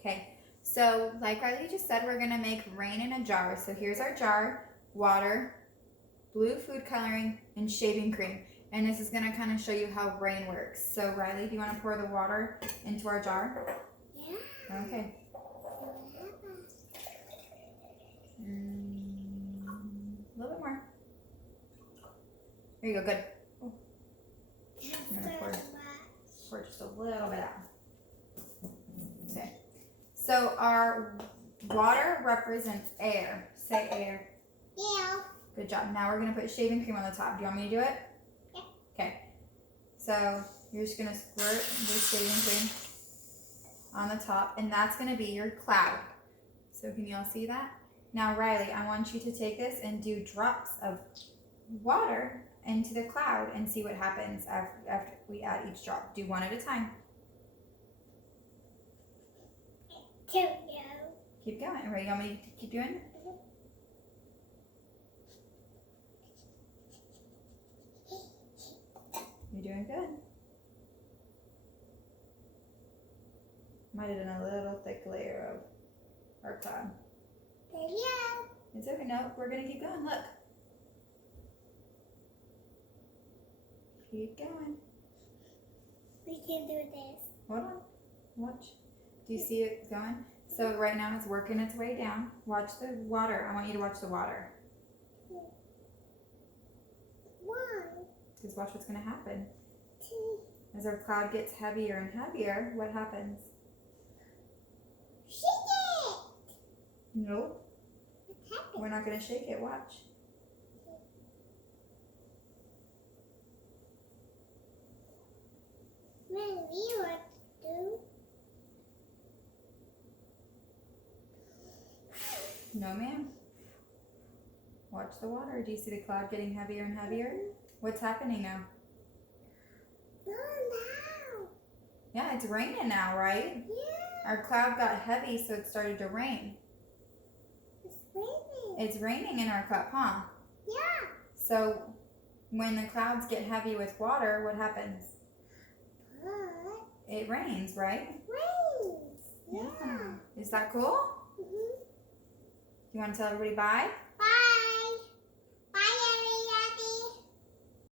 Okay, so like Riley just said, we're gonna make rain in a jar. So here's our jar, water, blue food coloring, and shaving cream. And this is gonna kind of show you how rain works. So Riley, do you wanna pour the water into our jar? Yeah. Okay. A little bit more. There you go, good. Oh. I'm gonna pour just a little bit out. Okay. So our water represents air. Say air. Yeah. Good job. Now we're gonna put shaving cream on the top. Do you want me to do it? Yeah. Okay. So you're just gonna squirt the shaving cream on the top, and that's gonna be your cloud. So can you all see that? Now Riley, I want you to take this and do drops of water into the cloud and see what happens after we add each drop. Do one at a time. Keep going. Ready? You want me to keep doing it? You're doing good. Might have done a little thick layer of our cloud. Yeah. It's okay. No, we're gonna keep going. Look. Keep going. We can do this. Hold on. Watch. Do you see it going? So right now it's working its way down. Watch the water. I want you to watch the water. One, Because watch what's going to happen. two, As our cloud gets heavier and heavier, what happens? shake it. Nope. What happened? We're not going to shake it. Watch. Maybe what to do? No, ma'am. Watch the water. Do you see the cloud getting heavier and heavier? What's happening now? No, now. Yeah, it's raining now, right? Yeah. Our cloud got heavy, so it started to rain. It's raining. It's raining in our cup, huh? Yeah. So when the clouds get heavy with water, what happens? But It rains, right? rains. Yeah. Is that cool? Mm-hmm. You want to tell everybody bye?